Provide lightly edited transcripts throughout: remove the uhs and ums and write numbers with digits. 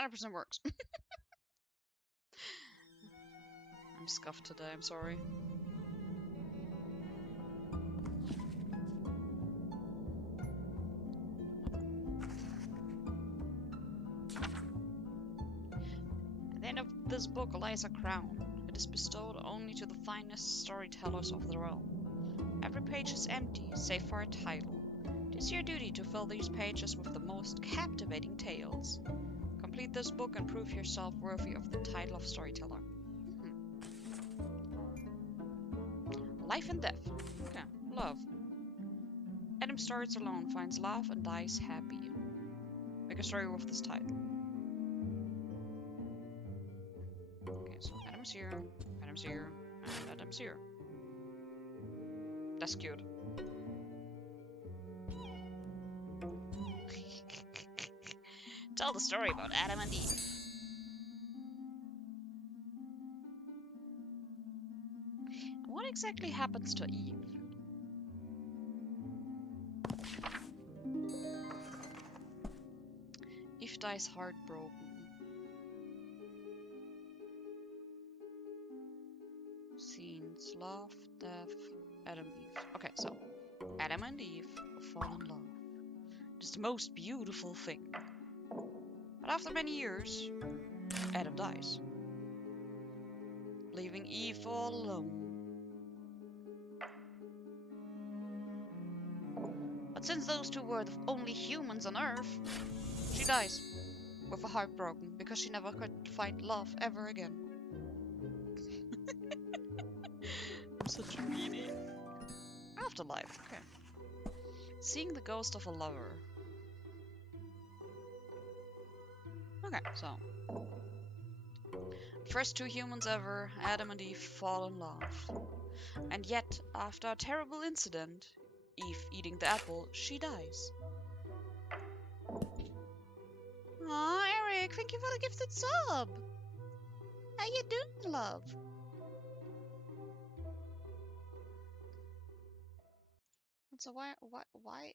100% works. I'm scuffed today, I'm sorry. At the end of this book lies a crown. It is bestowed only to the finest storytellers of the realm. Every page is empty, save for a title. It is your duty to fill these pages with the most captivating tales. Complete this book and prove yourself worthy of the title of storyteller. Life and death. Okay, love. Adam starts alone, finds love, and dies happy. Make a story with this title. Okay, so Adam's here, and Adam's here. That's cute. Tell the story about Adam and Eve. What exactly happens to Eve? Eve dies heartbroken. Scenes, love, death, Adam, Eve. Okay, so Adam and Eve fall in love. It is the most beautiful thing. But after many years, Adam dies, leaving Eve all alone. But since those two were the only humans on Earth, she dies with a heart broken because she never could find love ever again. I'm such a meanie. Afterlife, okay. Seeing the ghost of a lover. Okay, so. First two humans ever, Adam and Eve, fall in love. And yet, after a terrible incident, Eve eating the apple, she dies. Aw, Eric, thank you for the gifted sub! How you doing, love? So why are my,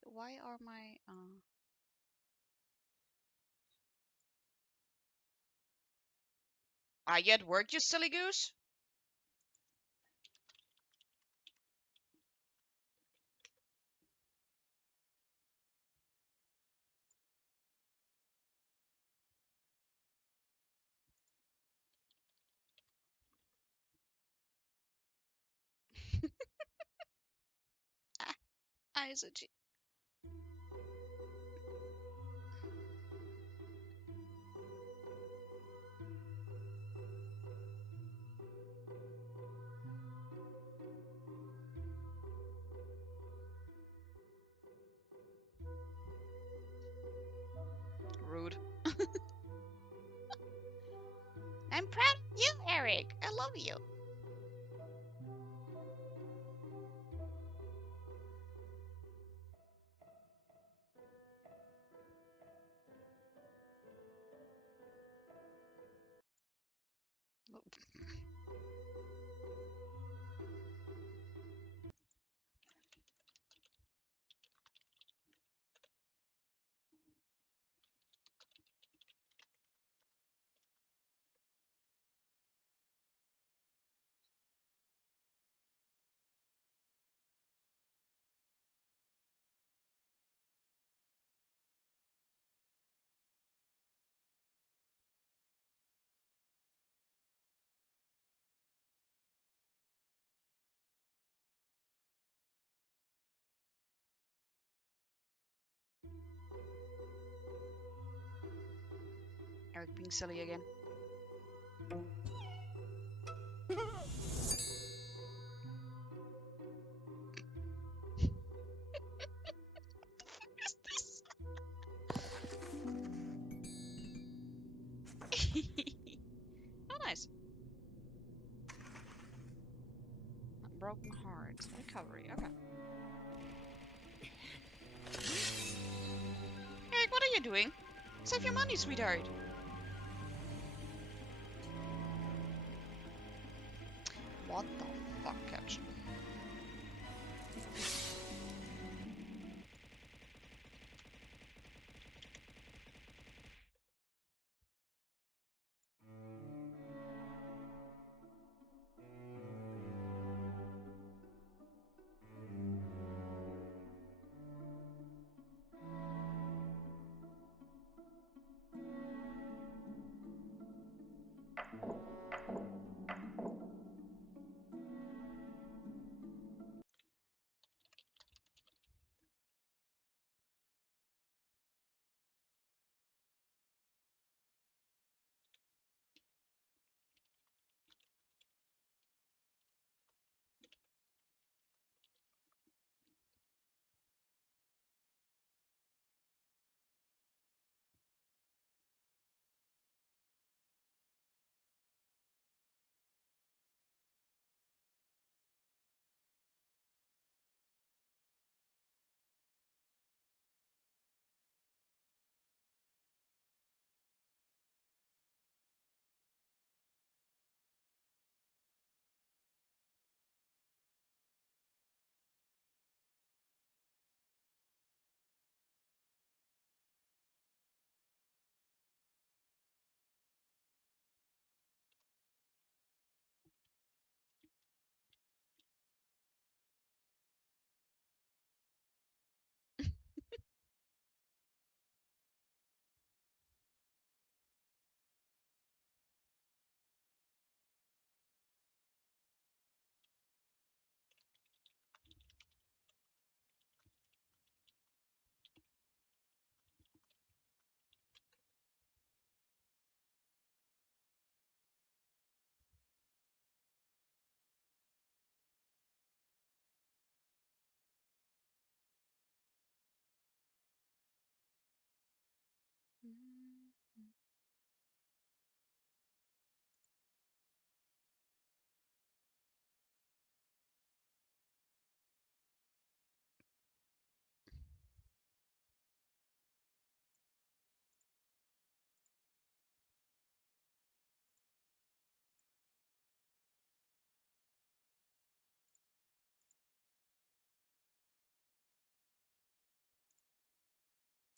Are you at work, you silly goose? Ah, Isachi. Rude. I'm proud of you, Eric. I love you. Eric being silly again. Oh, nice. Broken heart. Recovery. Okay. Eric, what are you doing? Save your money, sweetheart. What the fuck, Caption?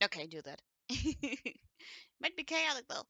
Okay, do that. Might be chaotic though.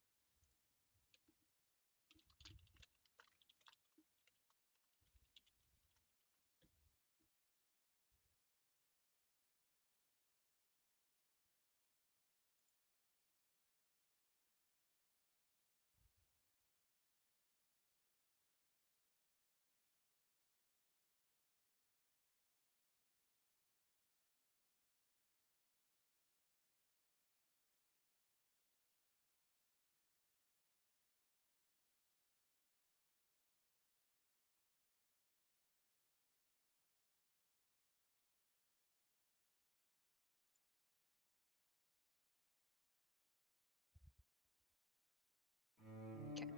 Okay.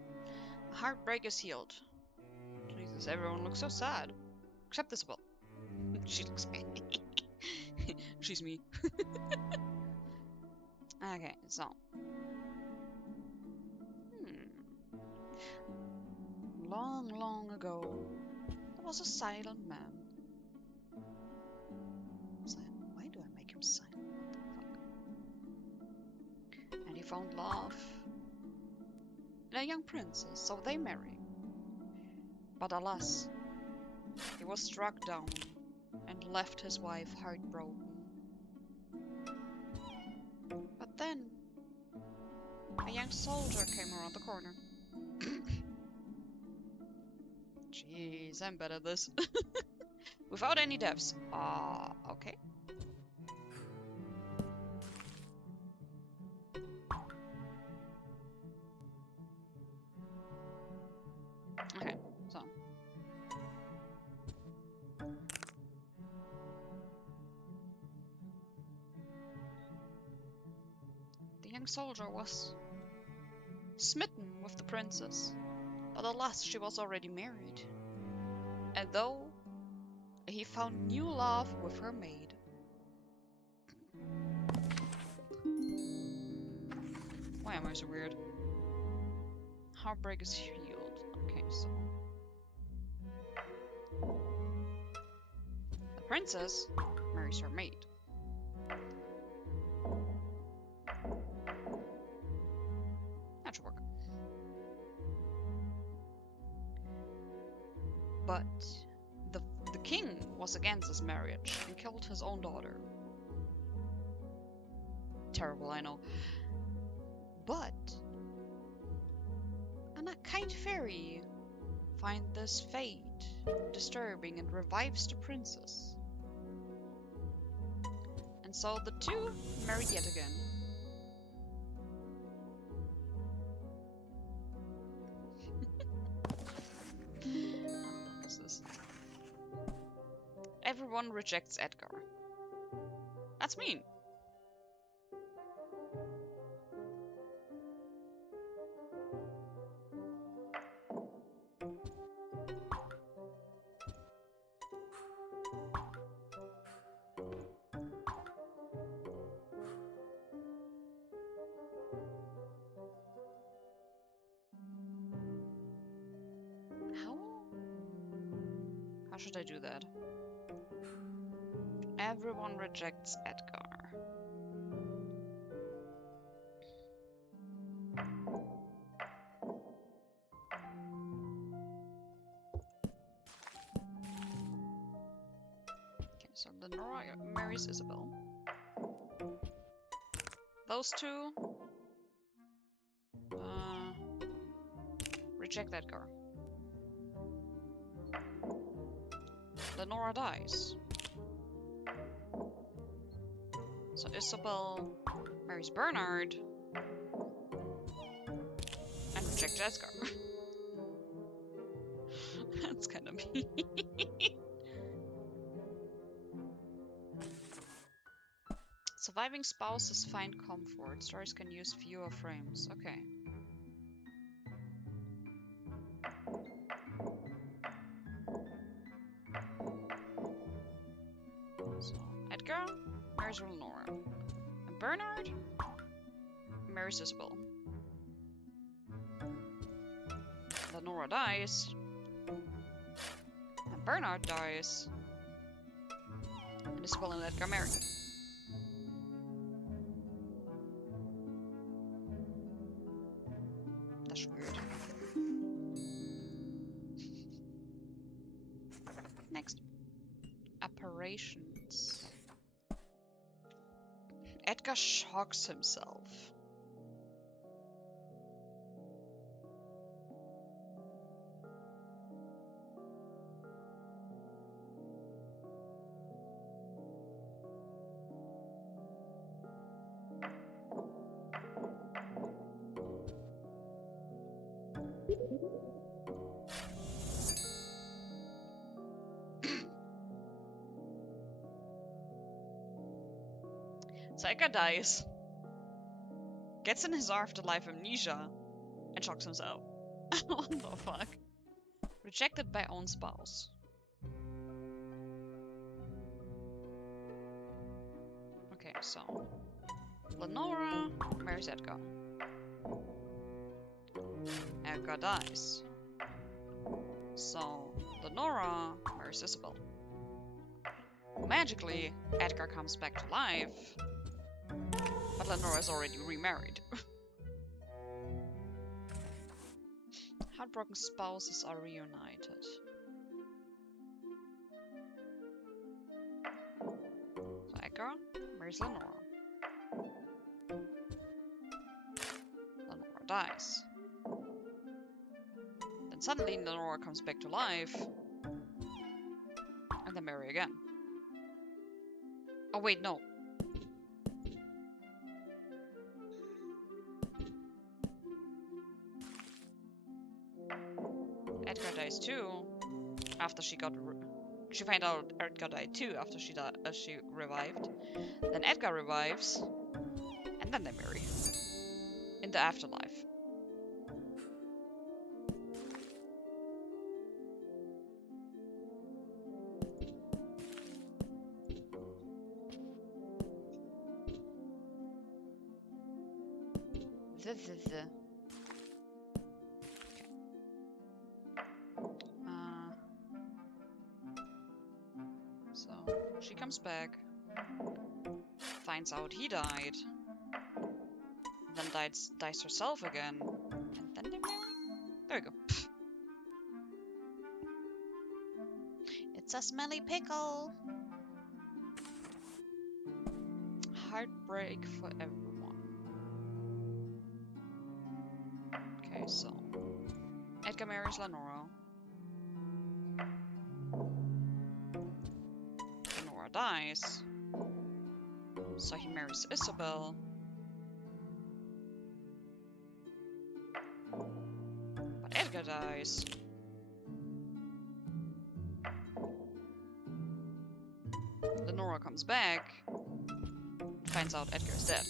Heartbreak is healed. Jesus, everyone looks so sad. Except Isabel. She looks she's me. Okay, so. Long, long ago, there was a silent man. Silent? Why do I make him silent? What the fuck? And he found love in a young princess, so they married. But alas, he was struck down and left his wife heartbroken. But then, a young soldier came around the corner. Jeez, I'm bad at this. Without any deaths. Okay. Okay, so. The young soldier was smitten with the princess, but alas, she was already married. And though he found new love with her maid. Why am I so weird? Heartbreak is healed. Okay, so. The princess marries her maid. That should work. But the king was against this marriage and killed his own daughter. Terrible, I know. But a kind fairy finds this fate disturbing and revives the princess. And so the two marry yet again. What is this? Everyone rejects Edgar. That's mean. How should I do that? Everyone rejects Edgar. Okay, so Lenora marries Isabel. Those two reject Edgar. Lenora dies. So Isabel marries Bernard and rejects Edgar. That's kind of mean. Surviving spouses find comfort. Stories can use fewer frames. Okay. So Edgar marries Lenora. And Bernard marries Isabel. Lenora dies. And Bernard dies. And Isabel and Edgar marry. That's weird. Next. Apparitions. Edgar shocks himself. So Edgar dies, gets in his afterlife amnesia, and shocks himself. What the fuck? Rejected by own spouse. Okay, so Lenora marries Edgar. Edgar dies. So Lenora marries Isabel. Magically, Edgar comes back to life, but Lenora is already remarried. Heartbroken spouses are reunited. So Edgar marries Lenora. Lenora dies. Then suddenly Lenora comes back to life, and they marry again. Oh wait, no. Edgar dies too. After she found out Edgar died too after she revived. Then Edgar revives, and then they marry in the afterlife. Okay. So she comes back, finds out he died, then dies herself again, and then they marry? There we go. It's a smelly pickle! Heartbreak for everyone. Okay, so Edgar marries Lenora. Lenora dies. So he marries Isabel. But Edgar dies. Lenora comes back, finds out Edgar is dead.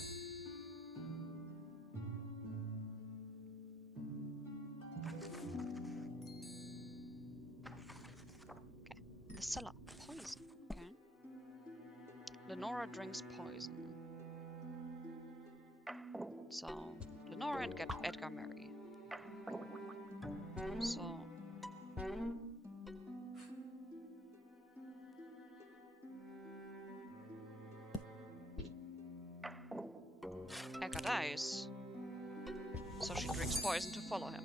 Okay. The cellar. Poison. Okay. Lenora drinks poison. So, Lenora and Edgar marry. So... Edgar dies. So she drinks poison to follow him.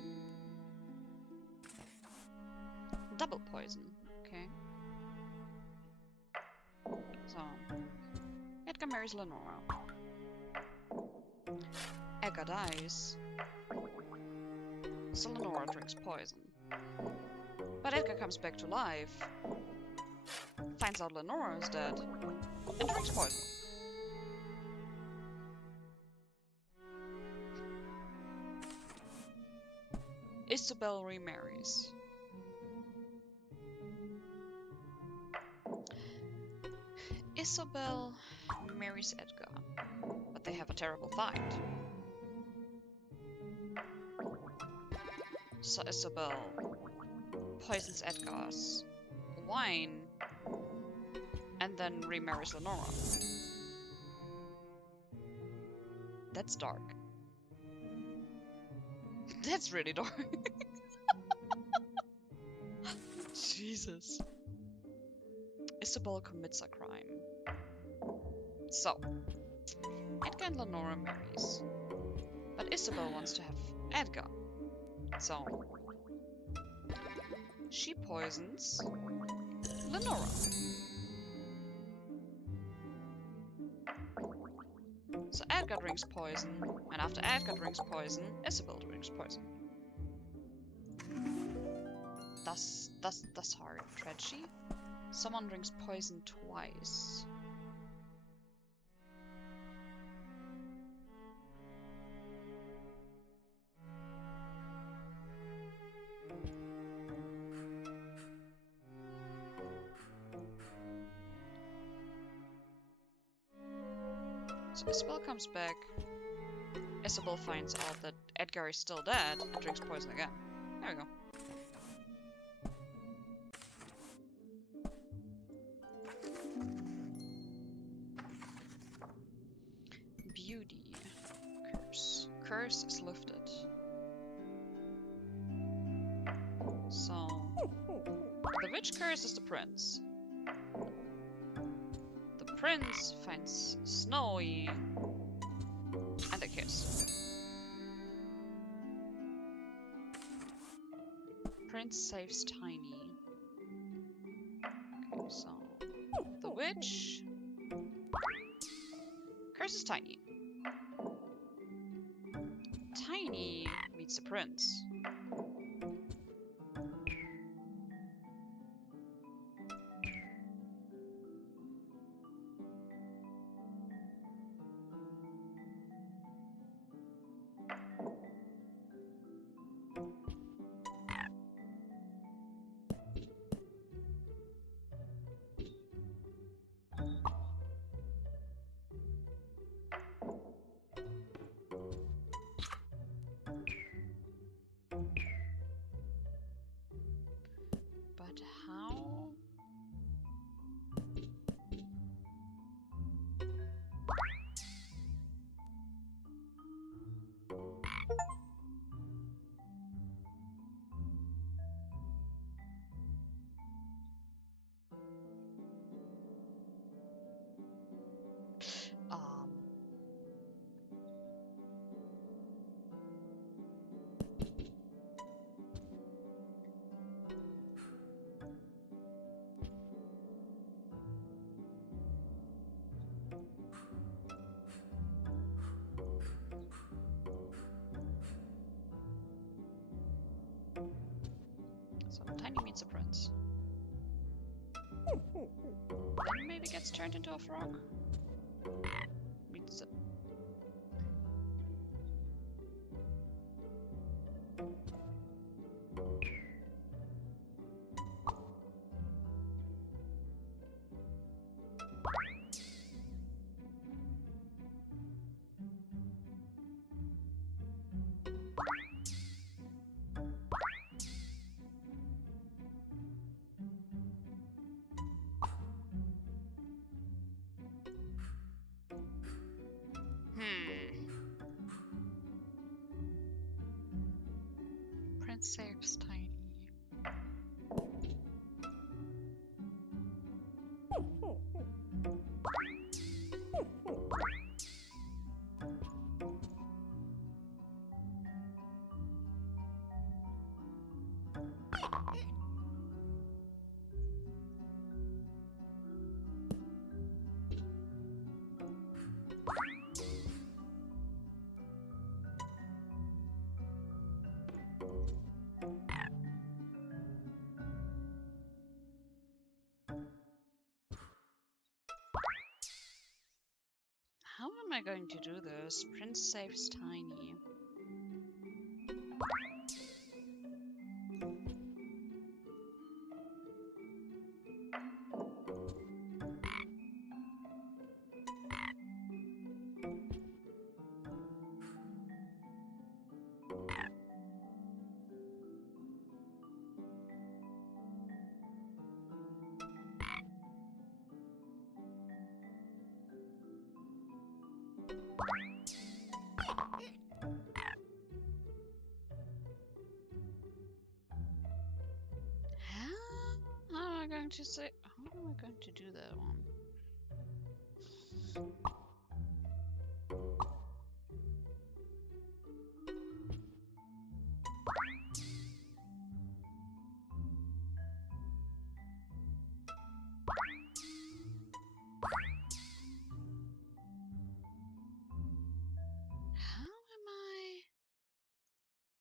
Double poison. Okay. So... Edgar marries Lenora. Edgar dies. So Lenora drinks poison. But Edgar comes back to life, finds out Lenora is dead, and drinks poison. Isabel remarries. Isabel marries Edgar, but they have a terrible fight. So Isabel poisons Edgar's wine and then remarries Lenora. That's dark. That's really dark. Jesus. Isabel commits a crime. So, Edgar and Lenora marries. But Isabel wants to have Edgar. So, she poisons Lenora. So Edgar drinks poison, and after Edgar drinks poison, Isabel drinks poison. That's hard, Trenchy. Someone drinks poison twice. So Isabel comes back. Isabel finds out that Edgar is still dead and drinks poison again. There we go. Beauty. Curse. Curse is lifted. So, the witch curses the prince. The prince finds Snowy and they kiss. Prince saves Tiny. Okay, so the witch curses Tiny. Tiny meets the prince. But how? Um, so Tiny meets a prince. Then maybe gets turned into a frog. Meets a... Prince saves Tiny. How am I going to do this? Prince saves Tiny. How am I going to say? How am I going to do that one?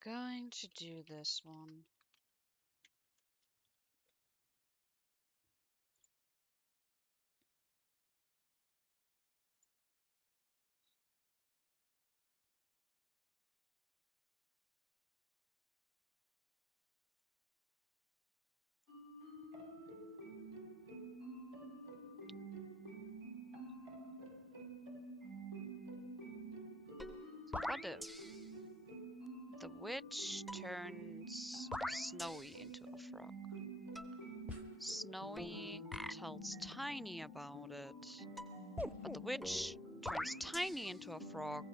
going to do this one. What if the witch turns Snowy into a frog? Snowy tells Tiny about it, but the witch turns Tiny into a frog,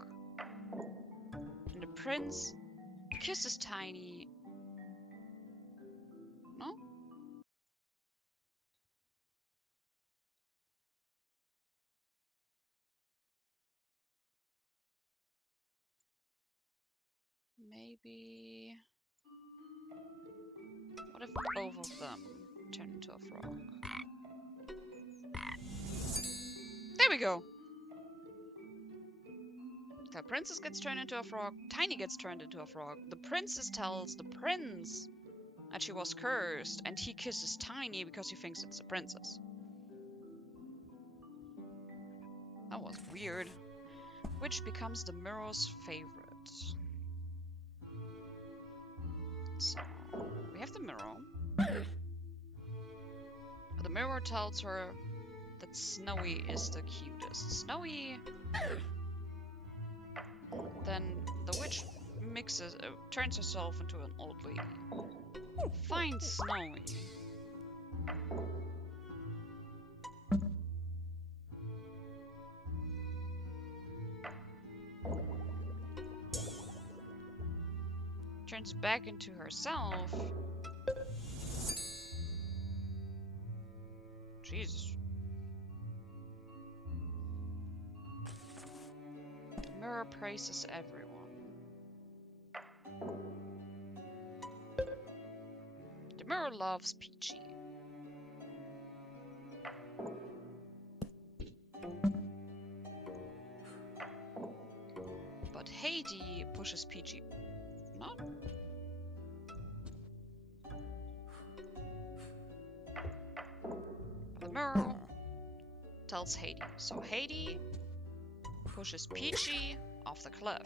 and the prince kisses Tiny. No? Maybe... What if both of them turn into a frog? There we go! The princess gets turned into a frog, Tiny gets turned into a frog. The princess tells the prince that she was cursed, and he kisses Tiny because he thinks it's the princess. That was weird. Which becomes the mirror's favorite. So, we have the mirror. The mirror tells her that Snowy is the cutest. Snowy... Then the witch turns herself into an old lady. Finds Snowy. Turns back into herself. Jesus. Mirror praises everyone. The mirror loves Peachy. But Heidi pushes Peachy. Not? The mirror tells Heidi. So Heidi pushes Peachy off the cliff.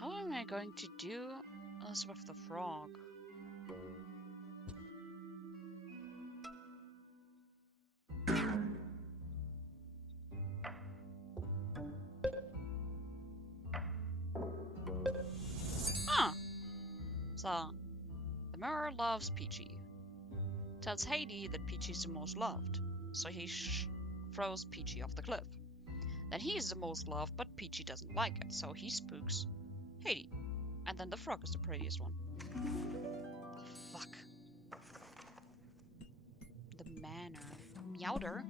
How am I going to do this with the frog? Huh. So, the mirror loves Peachy. Tells Heidi that Peachy's the most loved. So he throws Peachy off the cliff. Then he is the most loved, but Peachy doesn't like it, so he spooks Heidi. And then the frog is the prettiest one. The fuck? The manor. Meowder?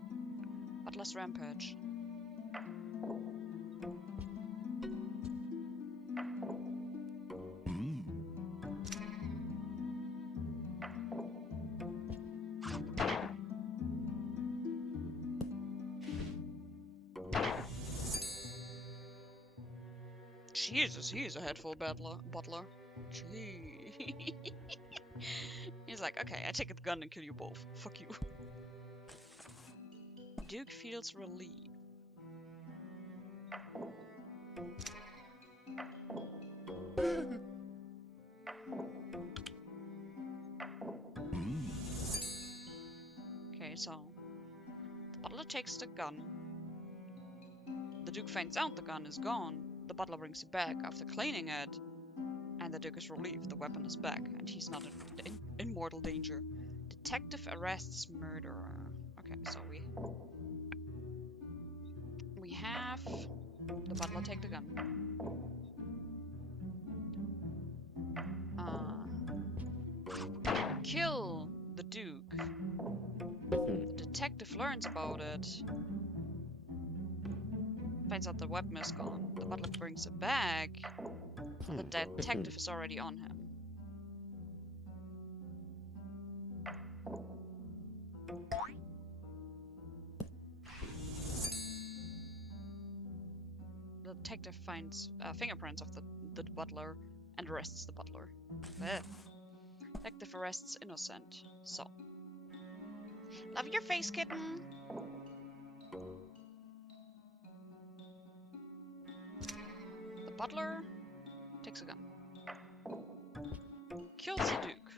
But less rampage. Jesus, he's a headful butler. Gee. He's like, okay, I take the gun and kill you both. Fuck you. Duke feels relief. Okay, so the butler takes the gun. The Duke finds out the gun is gone, The butler brings it back after cleaning it, and the Duke is relieved the weapon is back, and he's not in mortal danger. Detective arrests murderer. Okay, so we have the butler take the gun. Kill the Duke. The detective learns about it. Finds out the weapon is gone. The butler brings it back. The detective is already on him. The detective finds fingerprints of the butler and arrests the butler. Detective arrests innocent. So. Love your face, kitten! The butler takes a gun. Kills the Duke.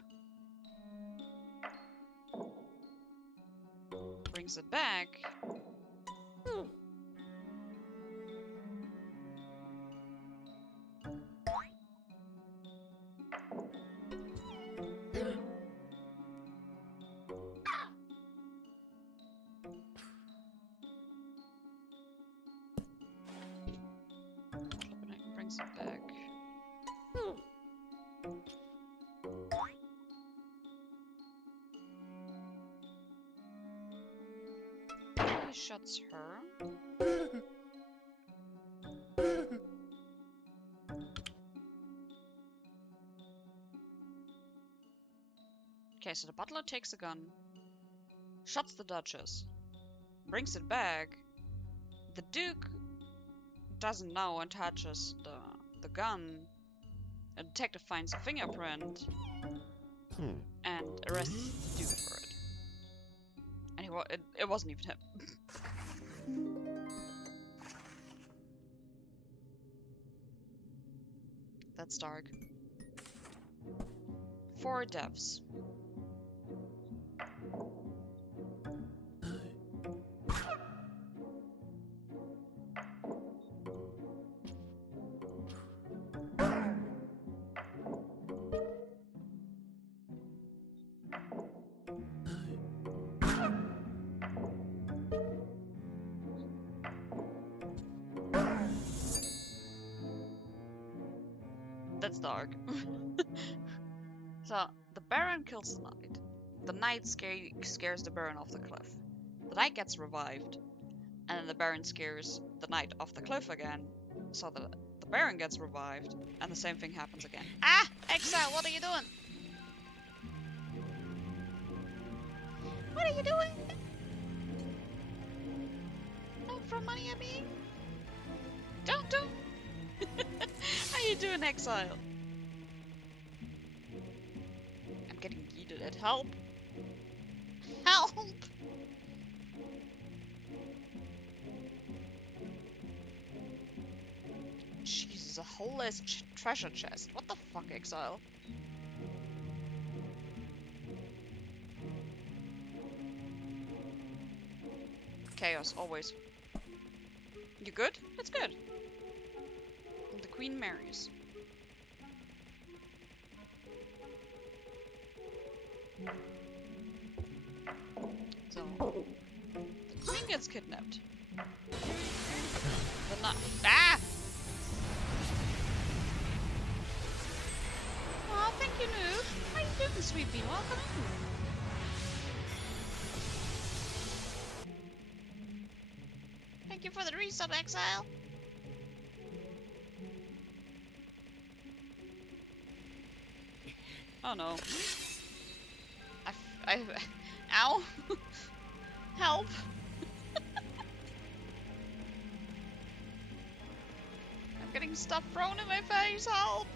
Brings it back. Brings it back. He shuts her. Okay, so the butler takes a gun, shuts the Duchess, brings it back. The Duke doesn't know and touches the gun. A detective finds a fingerprint and arrests the Duke for it. And it wasn't even him. That's dark. 4 deaths. That's dark. So, the Baron kills the Knight. The Knight scares the Baron off the cliff. The Knight gets revived. And then the Baron scares the Knight off the cliff again. So the Baron gets revived. And the same thing happens again. Ah! Exile, what are you doing? What are you doing? Don't throw money at me. Don't. How you doing, Exile? I'm getting yeeted at help. Help! Jesus, a whole ass treasure chest. What the fuck, Exile? Chaos, always. You good? That's good. The Queen marries. So, the Queen gets kidnapped. Ah! Oh, thank you, Noob. How you doing, sweet bean? Welcome in. Thank you for the resub, Exile. Oh no. Ow. Help. I'm getting stuff thrown in my face. Help.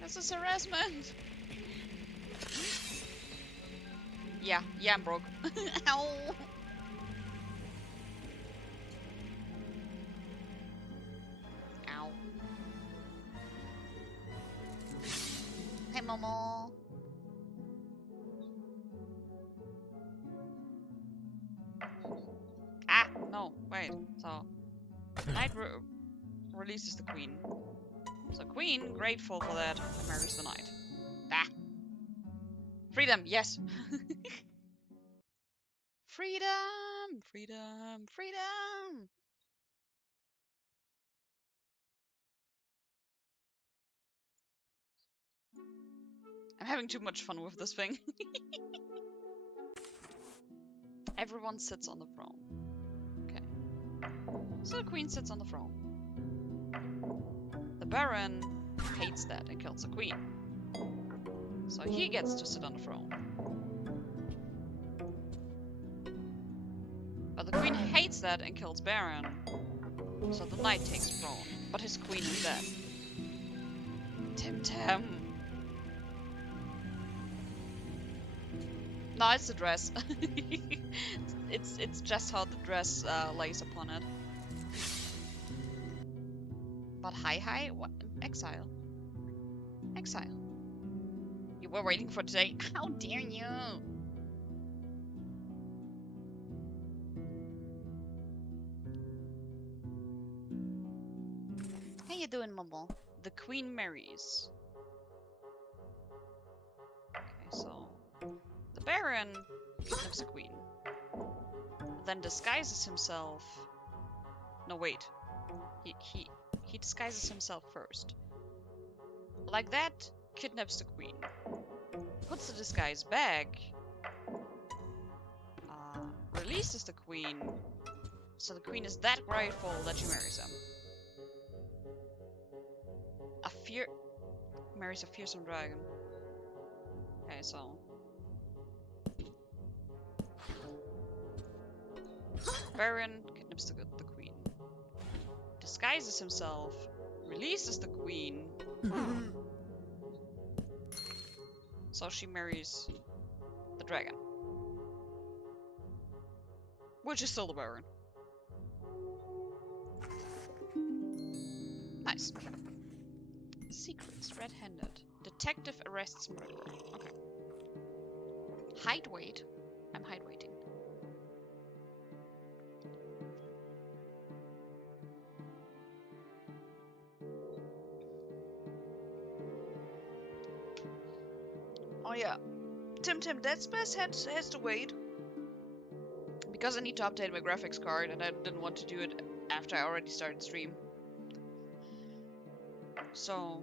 This is harassment. Yeah, I'm broke. Ow. Ow. Hey, Momo. Wait, so the knight releases the queen. So queen, grateful for that, marries the knight. Ah! Freedom, yes! Freedom! Freedom! Freedom! I'm having too much fun with this thing. Everyone sits on the throne. Okay. So the queen sits on the throne. The baron hates that and kills the queen. So he gets to sit on the throne. But the queen hates that and kills Baron. So the knight takes throne, but his queen is dead. Tim. No, it's the dress. it's just how the dress lays upon it. But hi, what? Exile. You were waiting for today. How dare you? How you doing, Mumble? The queen marries. Okay, so the Baron kidnaps the queen, then disguises himself. No, wait. He disguises himself first. Like that, kidnaps the queen. Puts the disguise back. Releases the queen. So the queen is that grateful that she marries him. Marries a fearsome dragon. Okay, so Baron kidnaps the queen. Disguises himself. Releases the queen. So she marries the dragon. Which is still the Baron. Nice. Secrets, red-handed. Detective arrests murderer. Okay. Height weight. I'm height weighting. Oh yeah. Tim, Dead Space has to wait. Because I need to update my graphics card and I didn't want to do it after I already started stream. So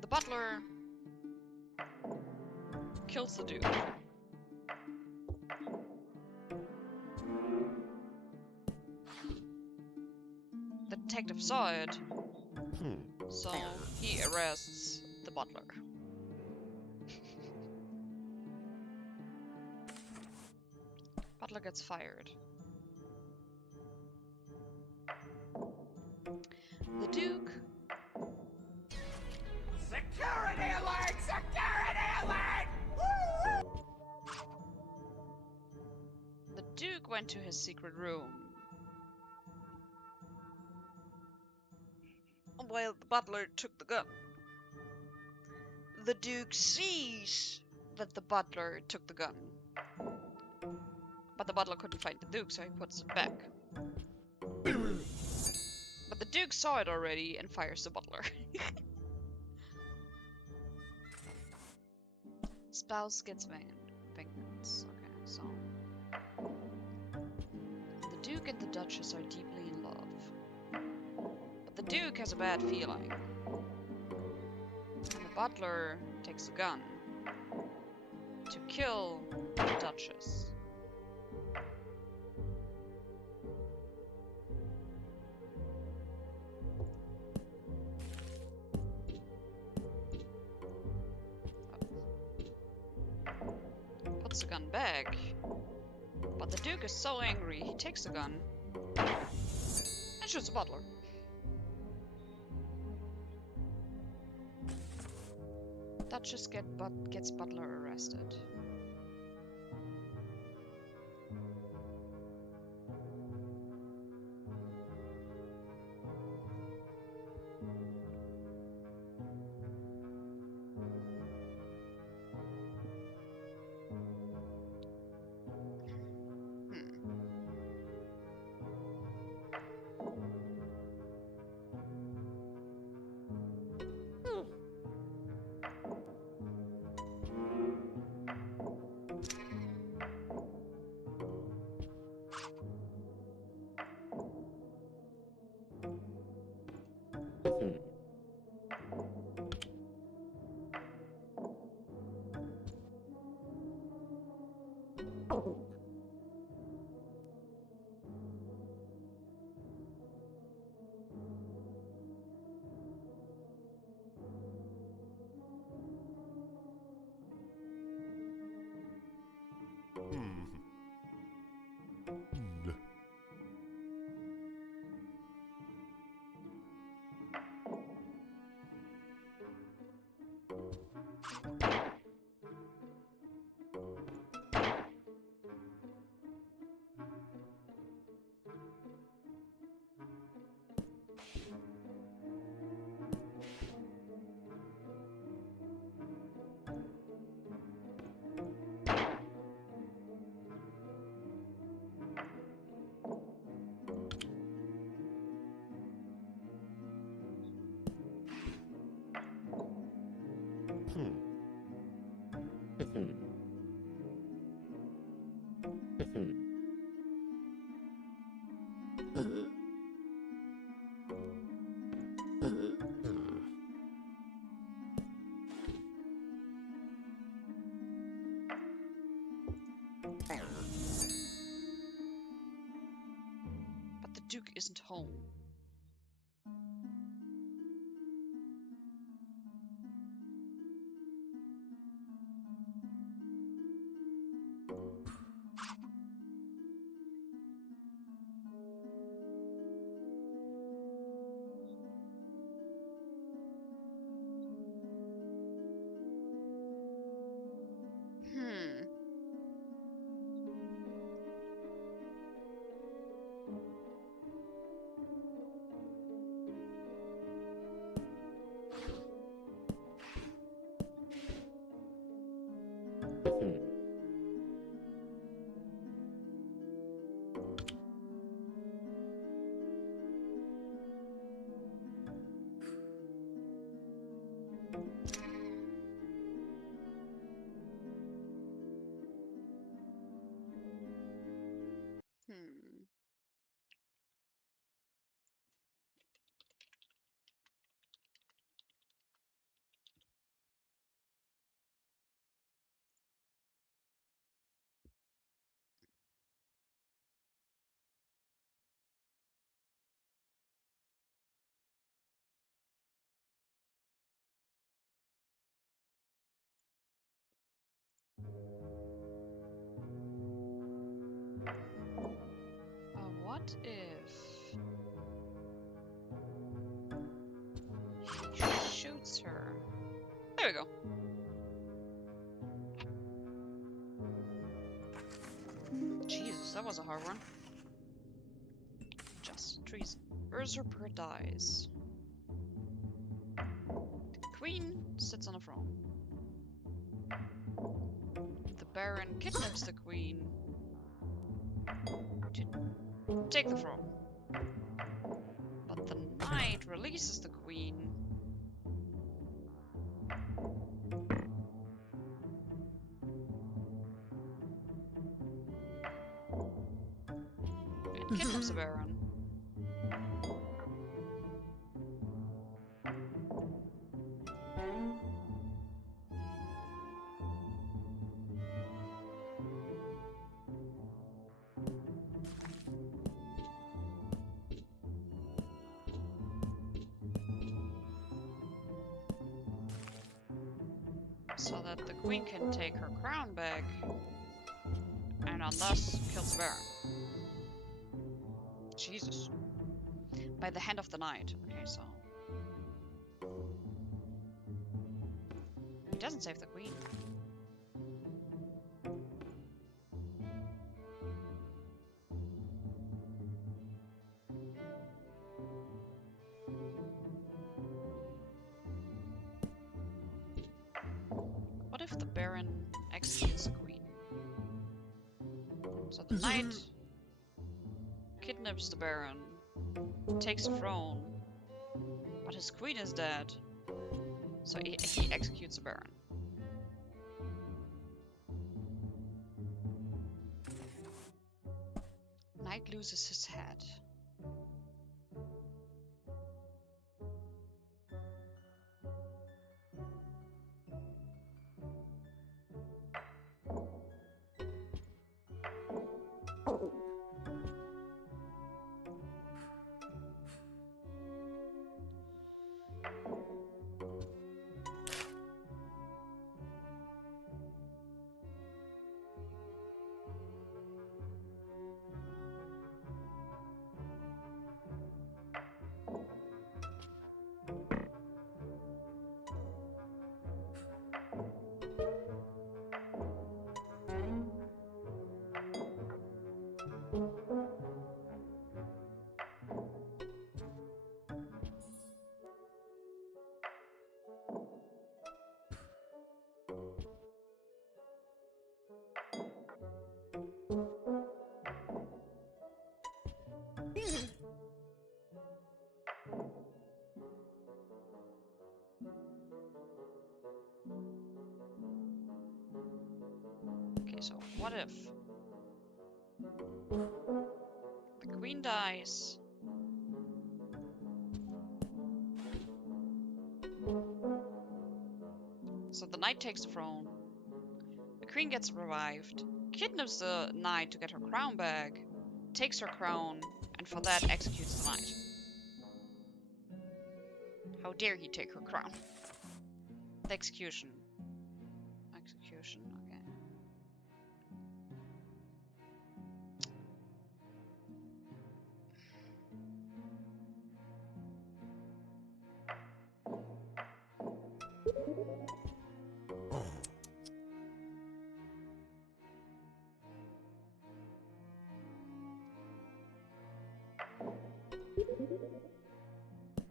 the butler kills the dude. The detective saw it, so he arrests the butler. Butler gets fired. The Duke... Security alert! Security alert! Woo! The Duke went to his secret room. While the butler took the gun. The Duke sees that the butler took the gun. But the butler couldn't find the Duke, so he puts it back. But the Duke saw it already and fires the butler. Spouse gets vengeance. Okay, so... The Duke and the Duchess are deeply in love. But the Duke has a bad feeling. And the butler takes a gun to kill the Duchess. Puts the gun back. But the Duke is so angry, he takes the gun and shoots the butler. Duchess gets butler arrested. But the Duke isn't home. Hmm. Hmm. What if he shoots her? There we go. Jesus, that was a hard one. Just treason. Usurper dies. The Queen sits on a throne. The Baron kidnaps the Queen to take the throne. But the Knight releases the Queen and kidnaps the Baron. So that the Queen can take her crown back and thus kills the Baron. Jesus. By the hand of the Knight. Okay, so he doesn't save the Queen. What if the Baron executes the Queen? So the Knight kidnaps the Baron, takes the throne, but his Queen is dead, so he executes the Baron. Knight loses his head. so what if the queen dies? So the knight takes the throne. The queen gets revived, kidnaps the knight to get her crown back, takes her crown, and for that executes the knight. How dare he take her crown? The execution. Execution, okay.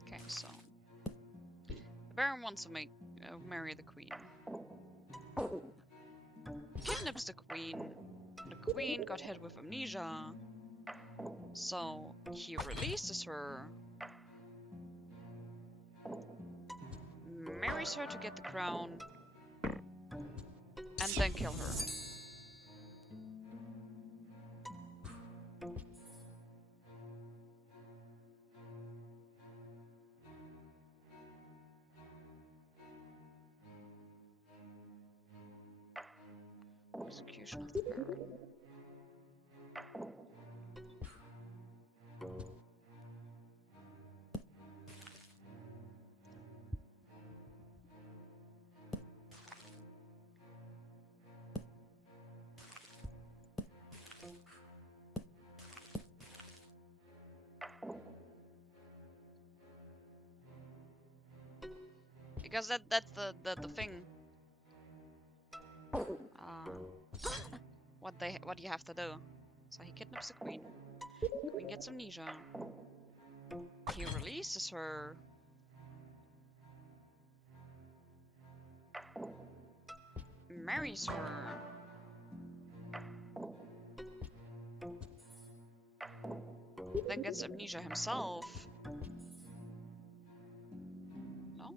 Okay, so the Baron wants to marry the queen. Kidnaps the queen. The queen got hit with amnesia, so he releases her, marries her to get the crown, and then kill her. Execution of the Baron. Because that's the thing. What you have to do. So he kidnaps the queen. The queen gets amnesia. He releases her. Marries her. Then gets amnesia himself. No?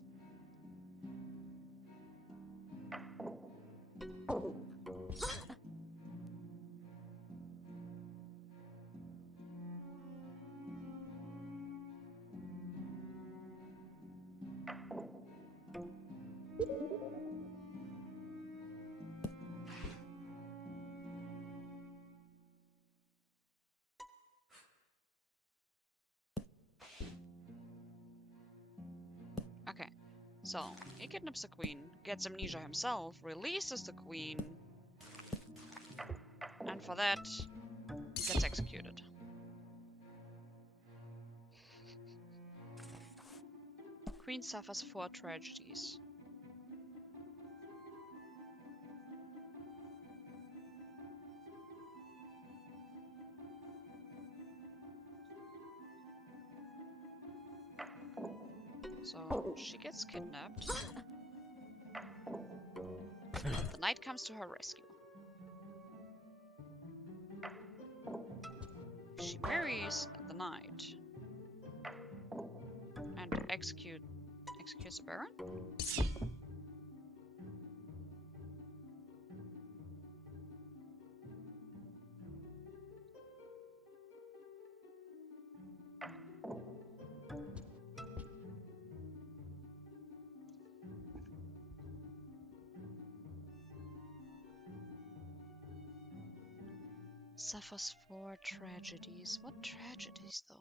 Okay, so he kidnaps the queen, gets amnesia himself, releases the queen, and for that, gets executed. Queen suffers 4 tragedies. So she gets kidnapped. The knight comes to her rescue. She marries the knight and executes the Baron. Suffers 4 tragedies. What tragedies, though?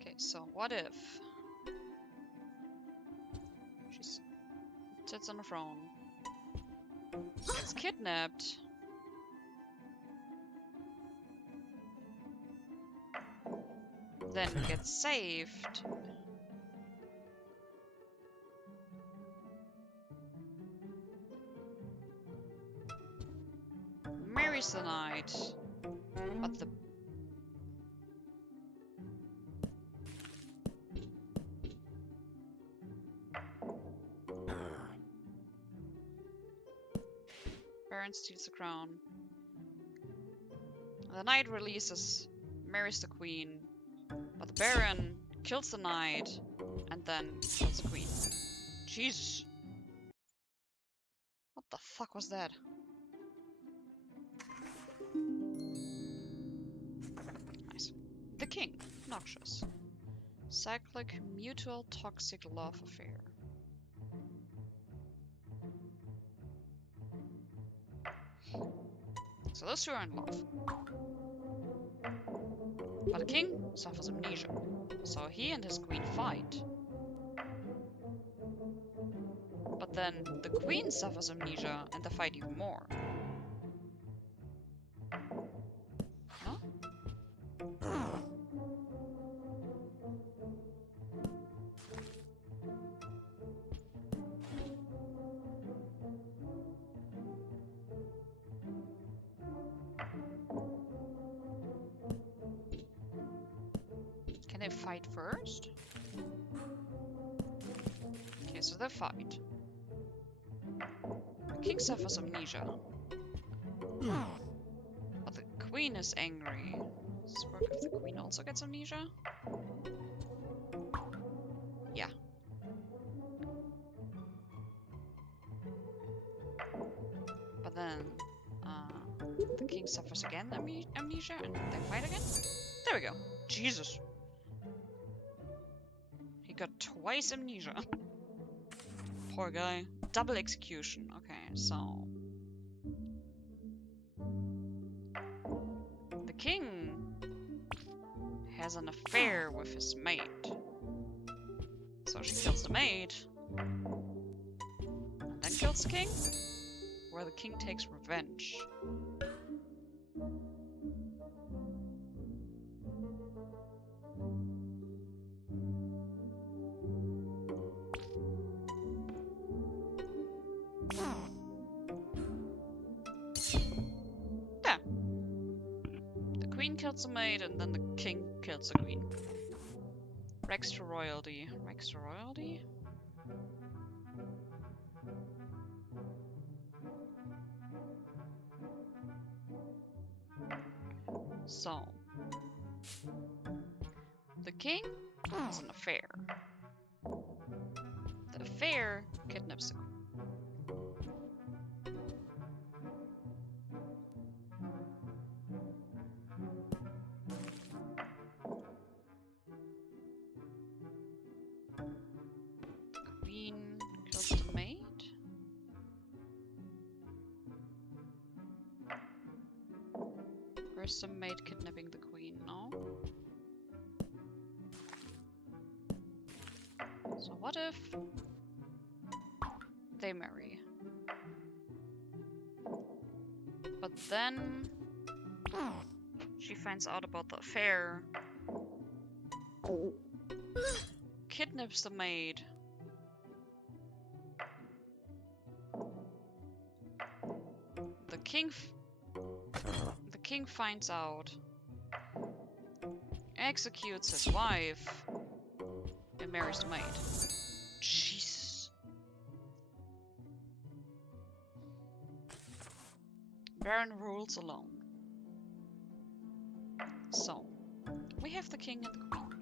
Okay, so what if she sits on the throne, gets kidnapped, then gets saved, marries the knight, but Baron steals the crown. The knight releases, marries the queen, but the Baron kills the knight and then kills the queen. Jesus. What the fuck was that? Nice. The king. Noxious. Cyclic mutual toxic love affair. So those two are in love. But the king suffers amnesia. So he and his queen fight. But then the queen suffers amnesia and they fight even more. No? Can they fight first? Okay, so they fight. The king suffers amnesia. But the queen is angry. Does this work if the queen also gets amnesia? Yeah. But then the king suffers again amnesia and they fight again? There we go. Jesus. He got twice amnesia. Poor guy. Double execution. Okay, so... the king has an affair with his maid. So she kills the maid. And then kills the king? Where the king takes revenge. Yeah. The queen kills the maid and then the king kills the queen. Rex to royalty. Rex to royalty? So, the king has an affair. The affair kidnaps the queen. The queen kills the maid. Where's the maid kidnapping the queen? No? So what if they marry? But then she finds out about the affair, kidnaps the maid, the king finds out, executes his wife, and marries the maid. Jesus. Baron rules alone. So, we have the king and the queen.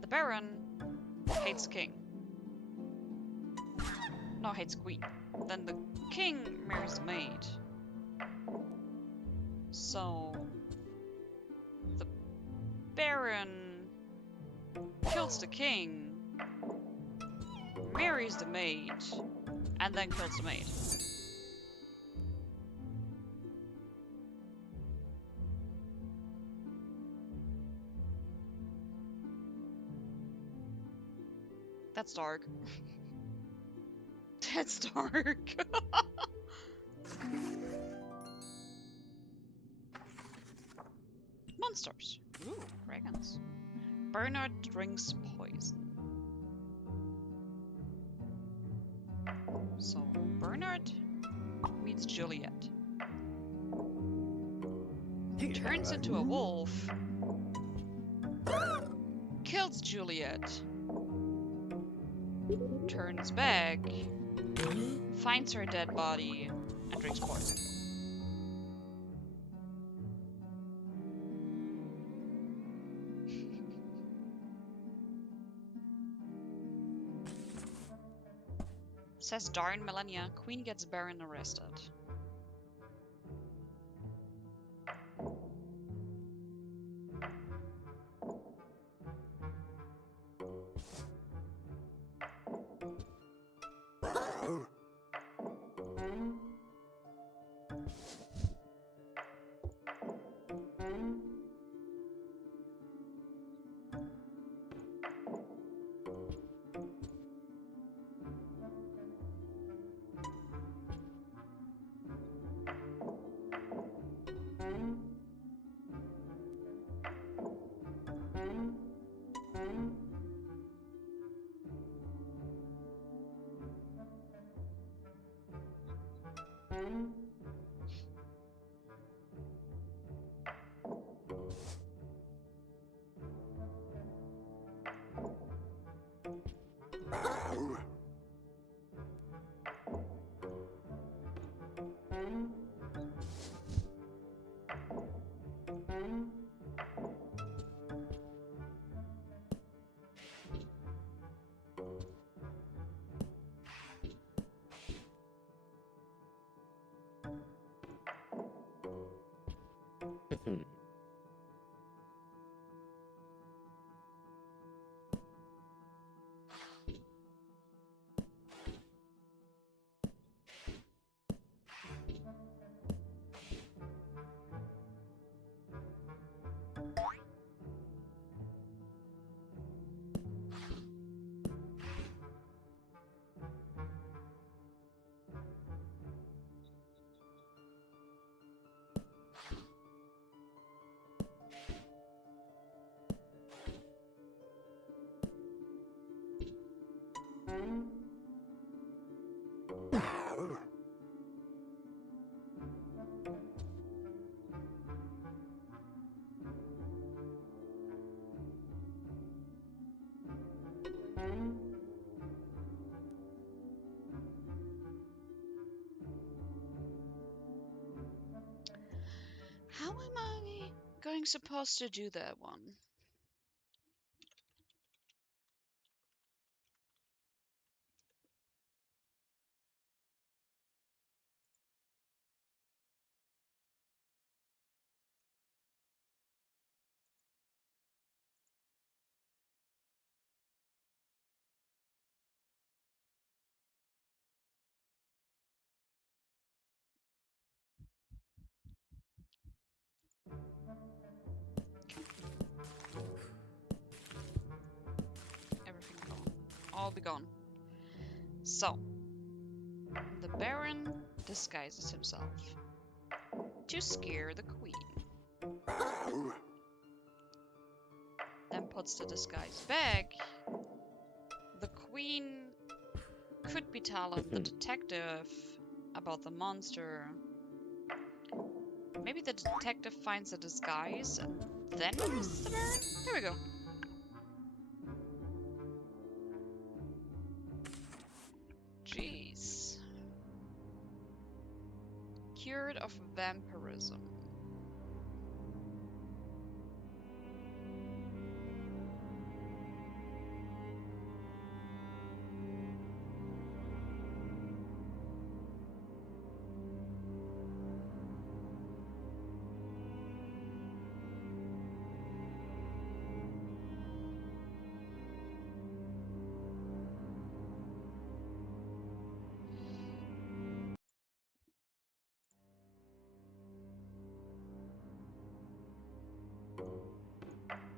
The Baron hates the king. No, hates the queen. Then the king marries the maid. So, the Baron kills the king, marries the maid, and then kills the maid. That's dark. That's dark. Monsters. Ooh, dragons. Bernard drinks poison. So, Bernard meets Juliet. Turns into a wolf. Kills Juliet. Turns back. Finds her dead body. and drinks poison. Says Darn Melania, Queen gets Baron arrested. How am I going supposed to do that one? Everything gone. All be gone. So, the Baron disguises himself to scare the Queen. Then puts the disguise back. The Queen could be telling the detective about the monster. Maybe the detective finds a disguise and then releases the Baron? There we go. Jeez. Cured of vampirism.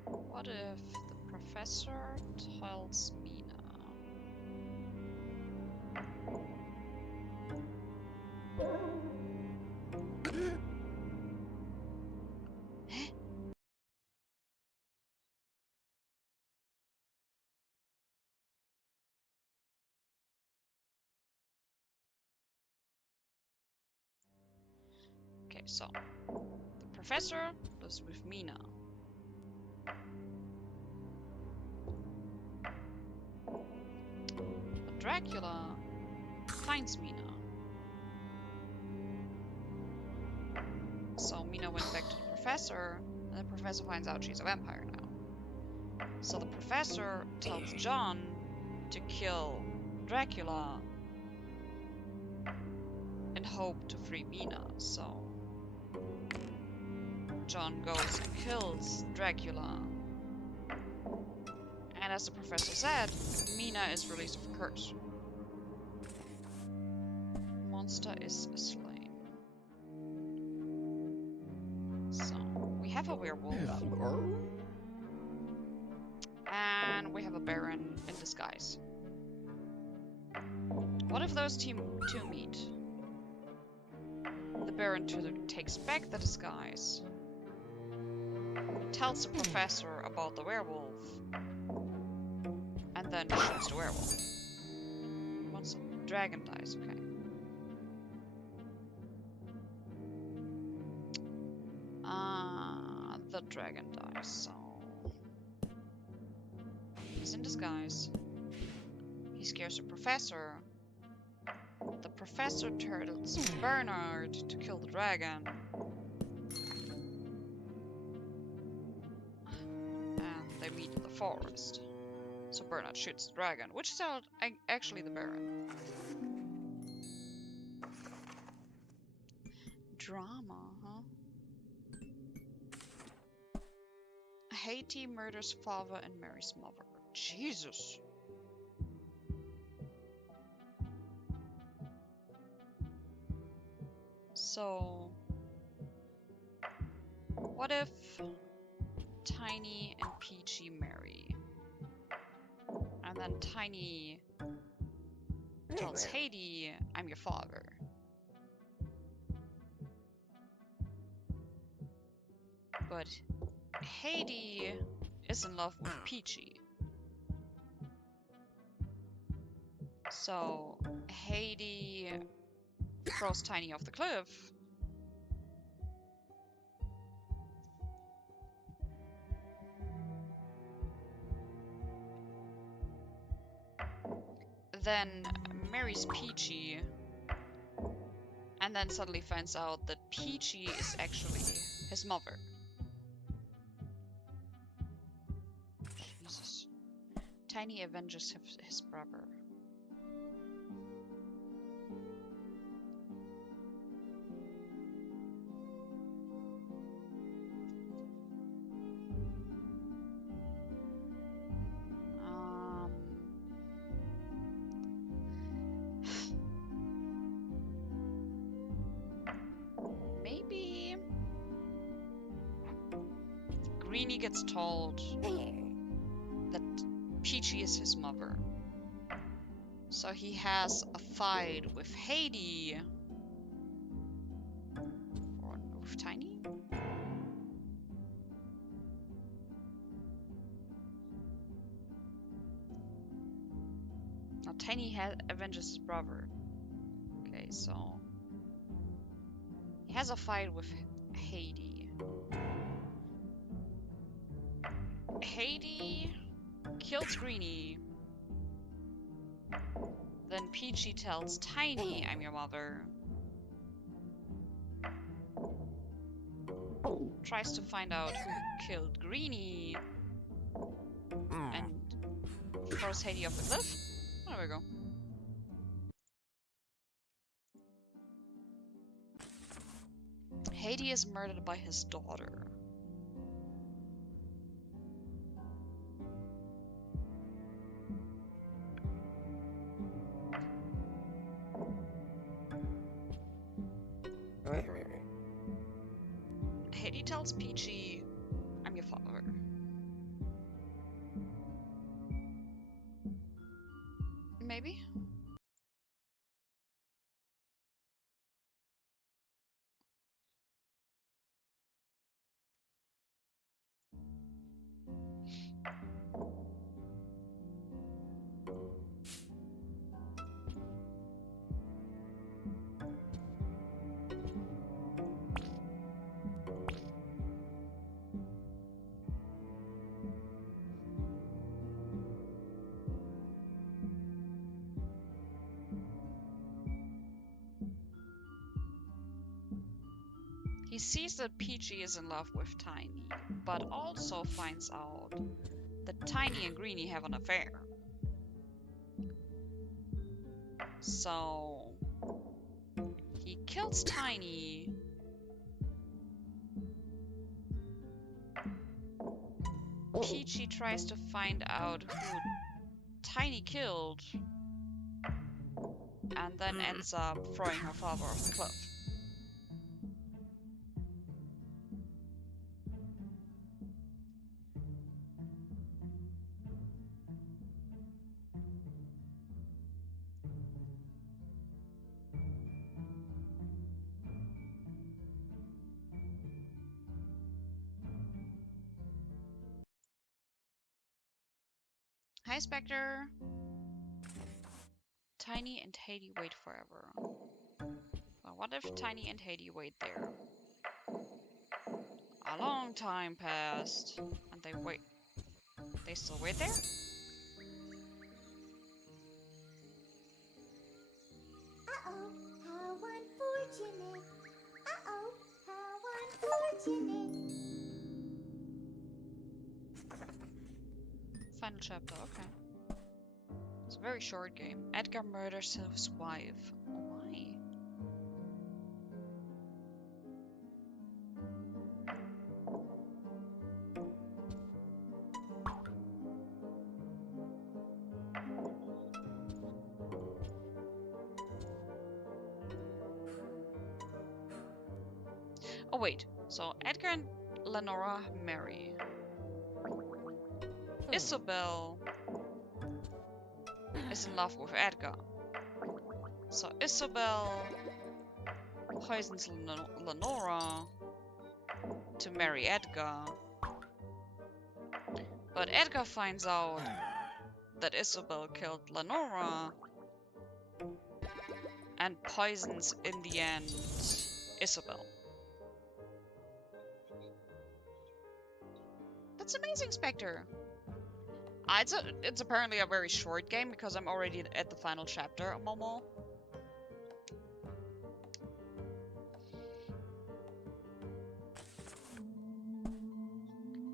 What if the professor tells Mina? Okay, so the professor lives with Mina. But Dracula finds Mina. went back to the professor, and the professor finds out she's a vampire now. So the professor tells John to kill Dracula in hope to free Mina. So John goes and kills Dracula. And as the professor said, Mina is released of a curse. Monster is slain. So, we have a werewolf. And we have a baron in disguise. What if those two meet? The baron takes back the disguise, tells the professor about the werewolf, and then shoots the werewolf. Once a dragon dies, okay. The dragon dies, so... He's in disguise. He scares the professor. The professor tells Bernard to kill the dragon. And they meet in the forest. So Bernard shoots the dragon, which is actually the Baron. Drama, huh? Haiti murders father and Mary's mother. Jesus. So, what if Tiny and Peachy marry? And then Tiny tells Haiti, I'm your father. But Haiti is in love with Peachy. So Haiti throws Tiny off the cliff. Then marries Peachy. And then suddenly finds out that Peachy is actually his mother. Jesus. Tiny avenges his brother. Maybe Greenie gets told that Peachy is his mother. So he has a fight with Haiti. Or with Tiny? Now Tiny avenges his brother. Okay, so he has a fight with Haiti. Haiti kills Greenie. Then Peachy tells Tiny, I'm your mother. Tries to find out who killed Greenie. And throws Haiti off the cliff. There we go. Haiti is murdered by his daughter. Haiti tells Peachy, I'm your father. Maybe? He sees that Peachy is in love with Tiny, but also finds out that Tiny and Greenie have an affair. So he kills Tiny. Peachy tries to find out who Tiny killed, and then ends up throwing her father off the cliff. Hi, Spectre. Tiny and Haiti wait forever. Well, what if Tiny and Haiti wait there? A long time passed, and they wait. They still wait there? Uh-oh, how unfortunate. Uh-oh, how unfortunate. Final chapter, okay. It's a very short game. Edgar murders his wife. Oh my. Oh wait, so Edgar and Lenora marry. Isabel is in love with Edgar. So Isabel poisons Lenora to marry Edgar. But Edgar finds out that Isabel killed Lenora and poisons, in the end, Isabel. That's amazing, Spectre! It's apparently a very short game because I'm already at the final chapter, Momo.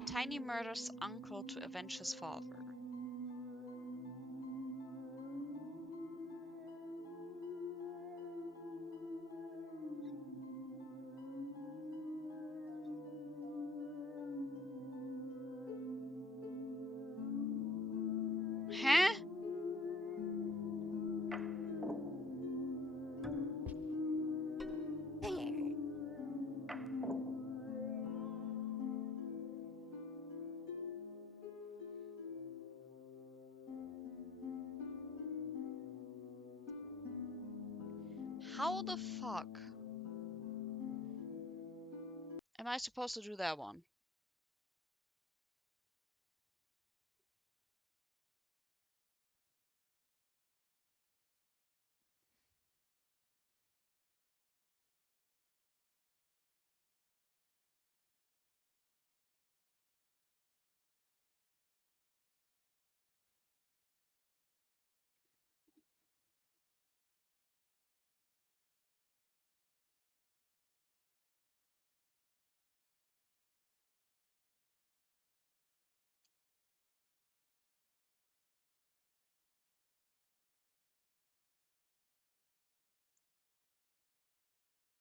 Tiny murders uncle to avenge his father. Huh? How the fuck am I supposed to do that one?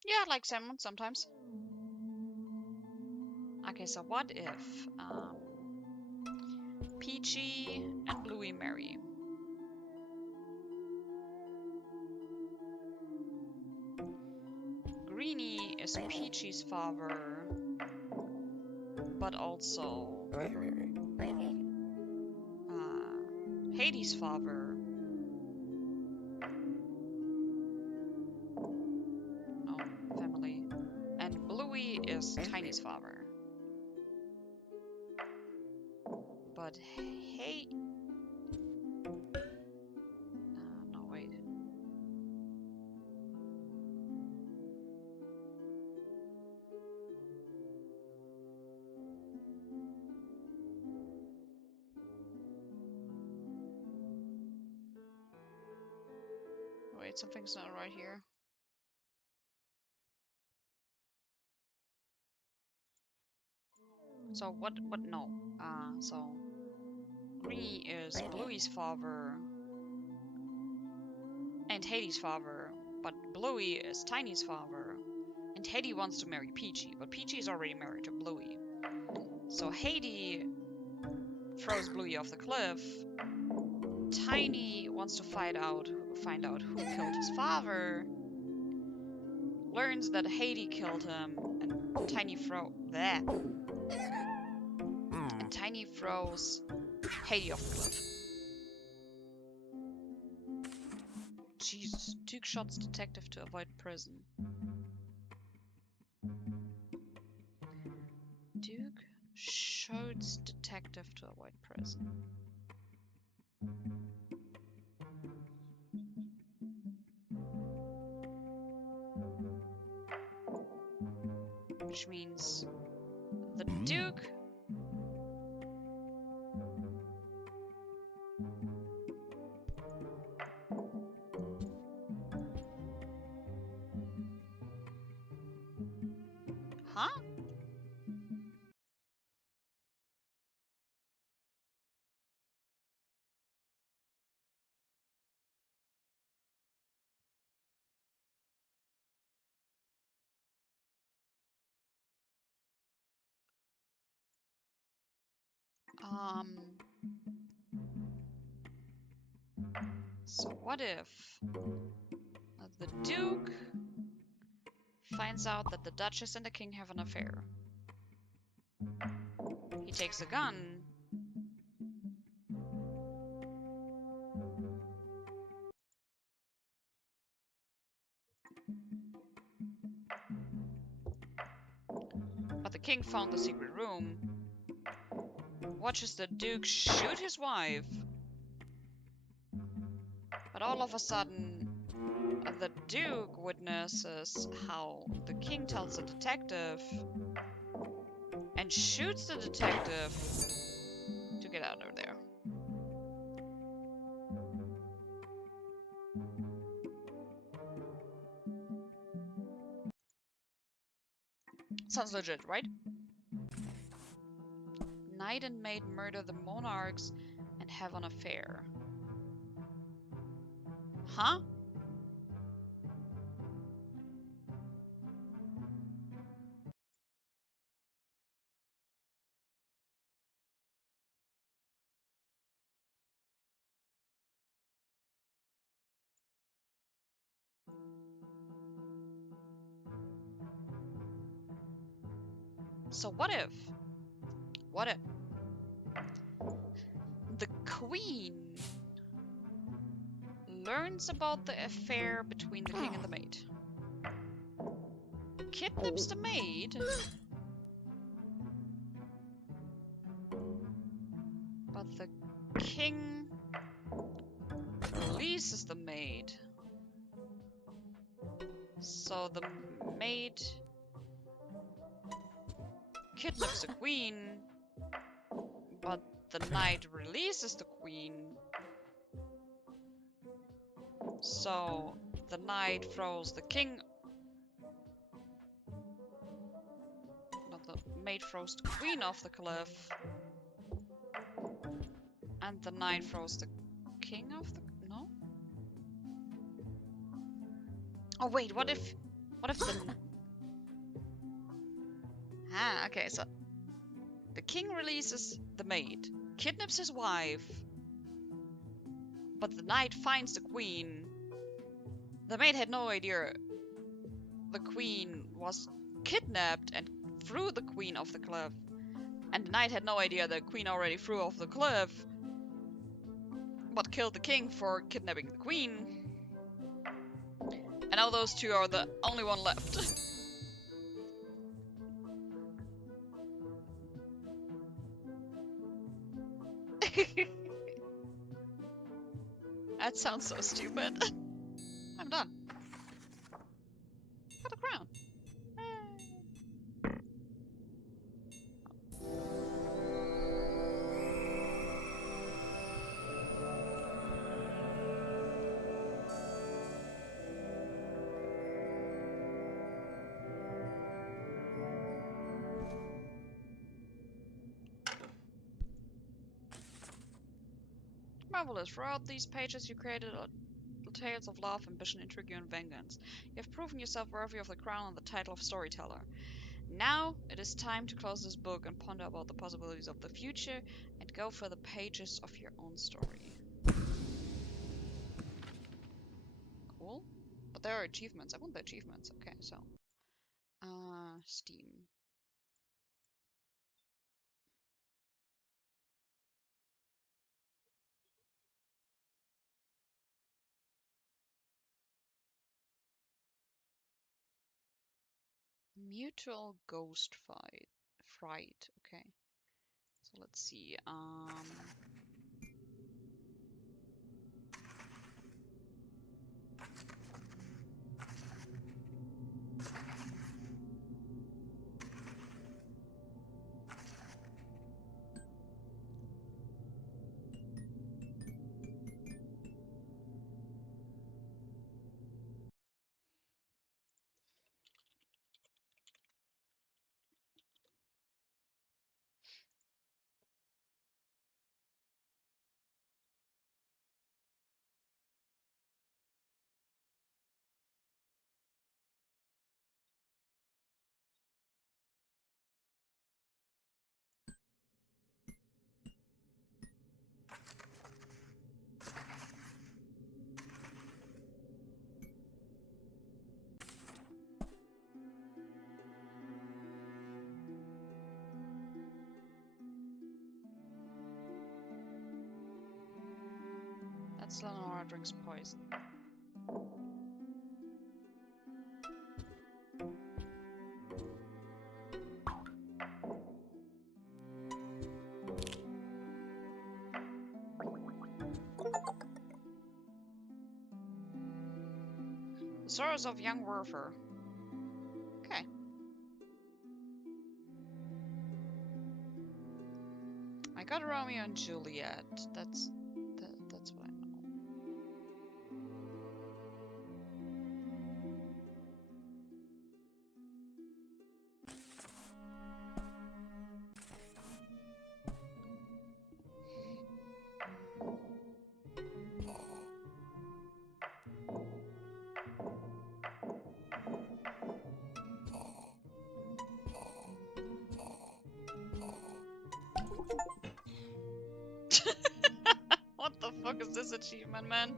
Yeah, like salmon sometimes. Okay, so what if Peachy and Bluey marry? Greenie is Peachy's father, but also Hades' father. Oh, family. And Bluey is Tiny's father. But hey... no, wait. Wait, something's not right here. So what no. So Greeny is Bluey's father and Hady's father, but Bluey is Tiny's father. And Hady wants to marry Peachy, but Peachy is already married to Bluey. So Hady throws Bluey off the cliff. Tiny wants to find out who killed his father. Learns that Hady killed him, and Tiny throws Hady off the cliff. Jesus, Duke shots detective to avoid prison. Duke shoots detective to avoid prison. Which means the Duke Huh? So what if the Duke finds out that the Duchess and the King have an affair? He takes a gun. But the King found the secret room. Watches the Duke shoot his wife. But all of a sudden, the Duke witnesses how the King tells the detective and shoots the detective to get out of there. Sounds legit, right? Knight and maid murder the monarchs and have an affair. Huh? So what if the Queen learns about the affair between the King and the maid, kidnaps the maid, but the King releases the maid, so the maid kidnaps the Queen, but the Knight releases the Queen, so the Knight throws the King. Not the maid throws the Queen off the cliff, and the Knight throws the King off the. No. Oh wait, what if the. Okay, so the King releases the maid, kidnaps his wife, but the Knight finds the Queen. The maid had no idea the Queen was kidnapped and threw the Queen off the cliff. And the Knight had no idea the Queen already threw off the cliff, but killed the King for kidnapping the Queen. And now those two are the only one left. That sounds so stupid. I'm done. Got a crown. Traveler, throughout these pages you created tales of love, ambition, intrigue, and vengeance. You have proven yourself worthy of the crown and the title of storyteller. Now it is time to close this book and ponder about the possibilities of the future and go for the pages of your own story. Cool. But there are achievements. I want the achievements. Okay, so Steam. Mutual ghost fright. Okay. So let's see. That's Lenora drinks poison. The Sorrows of Young Werther. Okay. I got Romeo and Juliet. That's what I know. What the fuck is this achievement, man?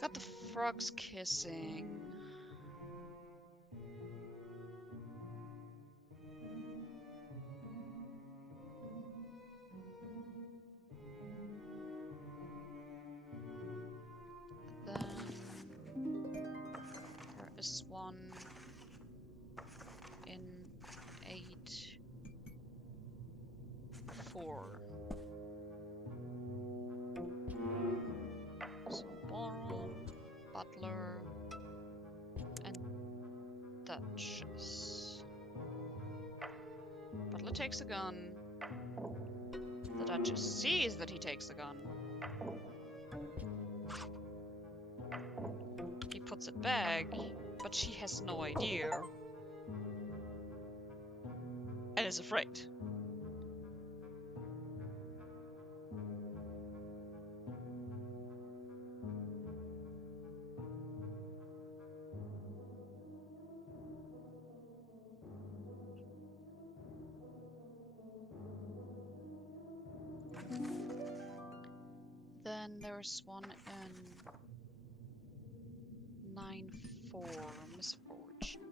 Got the frogs kissing. Then there is one in 8-4. So ballroom, butler, and duchess. Butler takes a gun. The duchess sees that he takes the gun. He puts it back, but she has no idea. And is afraid. Then there's one in 9-4, misfortune.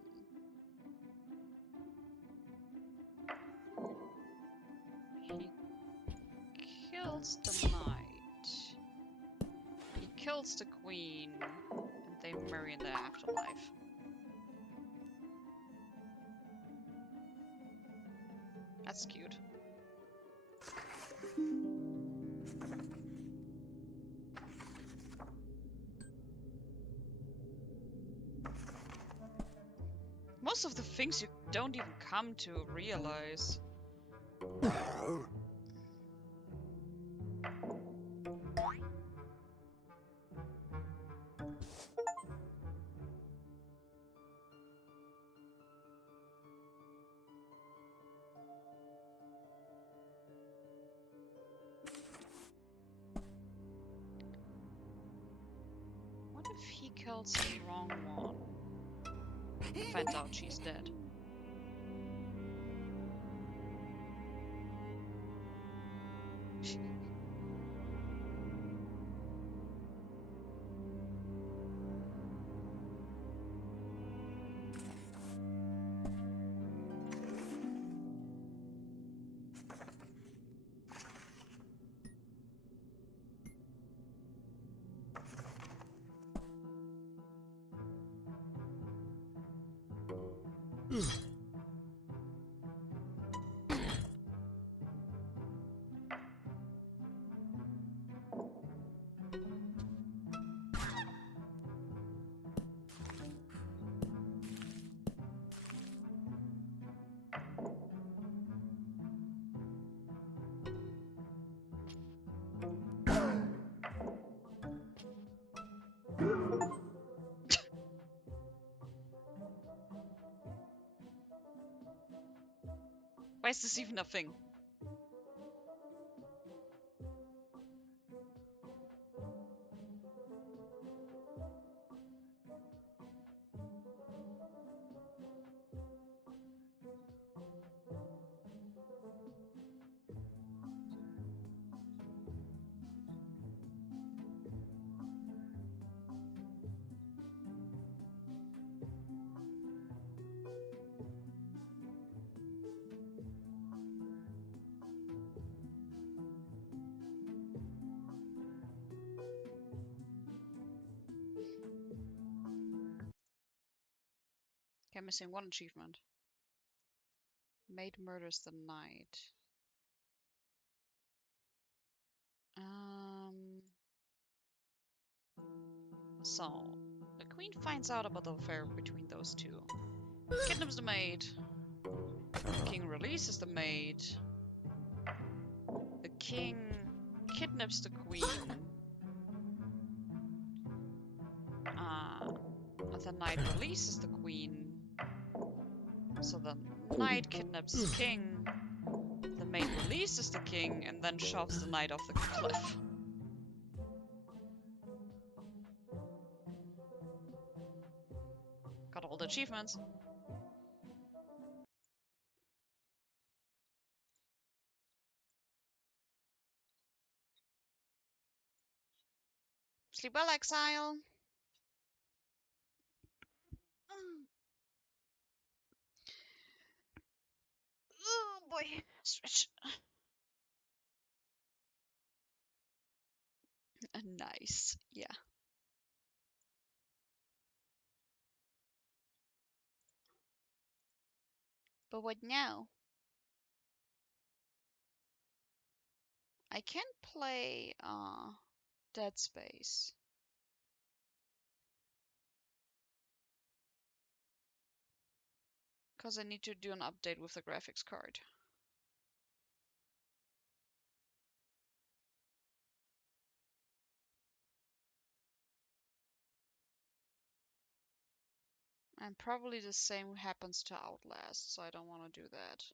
He kills the knight. He kills the queen, and they marry in the afterlife. That's cute. Most of the things you don't even come to realize. if he kills the wrong one, he finds out she's dead. Why is this even a thing? Okay, missing one achievement. Maid murders the knight. So, the queen finds out about the affair between those two. Kidnaps the maid. The king releases the maid. The king kidnaps the queen. The knight releases the queen. So the knight kidnaps the king. The maid releases the king and then shoves the knight off the cliff. Got all the achievements. Sleep well, exile. Oh boy, stretch. Nice, yeah. But what now? I can't play Dead Space. Because I need to do an update with the graphics card. And probably the same happens to Outlast, so I don't want to do that.